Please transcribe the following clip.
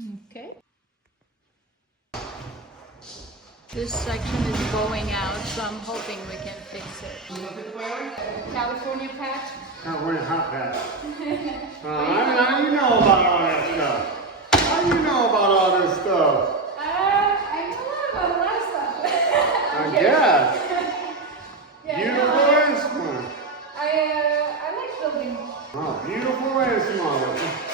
Okay. This section is bowing out, so I'm hoping we can fix it. California patch? California hot patch. How do you know about all that stuff? How do you know about all this stuff? I know about a lot of stuff. I guess. Yeah, Beautiful no, and smart. I like building. Oh, beautiful and smart.